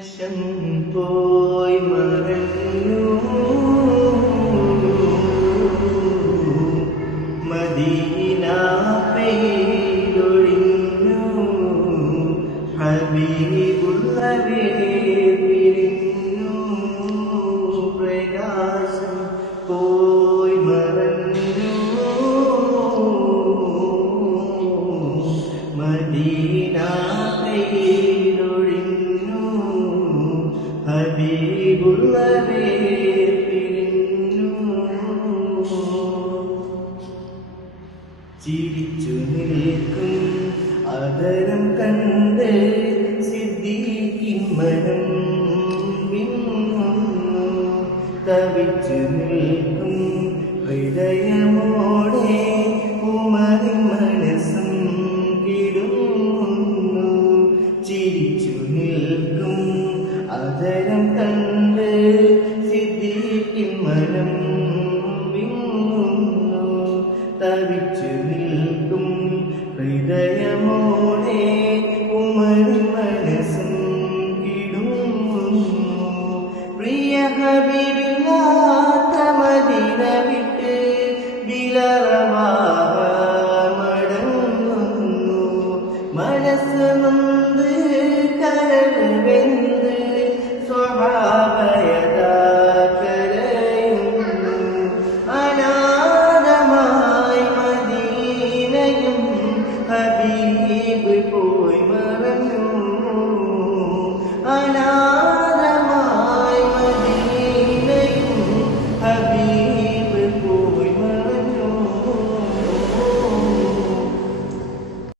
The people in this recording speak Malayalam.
ദേശം പോയി മറഞ്ഞു മദീന പെയ്തൊഴിഞ്ഞു ഹബീബുള്ളവേ പിരിഞ്ഞു പ്രകാശം പോയി മറഞ്ഞു മദീന പെയ്തൊഴിഞ്ഞു ഹബീബുള്ളവേ പിരിഞ്ഞു ചിരിച്ചു നിൽക്കും അതരം കണ്ട് സിദ്ദീഖിൻ മനം വിങ്ങുന്നു തവിച്ചു നിൽക്കും ഹൃദയമോടെ ഉമറിൻ മനസ്സും കിടുങ്ങുന്നു ചിരിച്ചു നിൽക്കും അതരം കണ്ട് സിദ്ദീഖിൻ മനം വിങ്ങുന്നു തവിച്ചു നിൽക്കും ഹൃദയമോടെ ഉമറിൻ മനസ്സും കിടുങ്ങുന്നു പ്രിയ ഹബീബില്ലാത്ത മദീന വിട്ട് വിലറവാൻ മടങ്ങുന്നു മനസ്സ് നൊന്ത് കരൾ വെന്ത് സ്വഹാബയത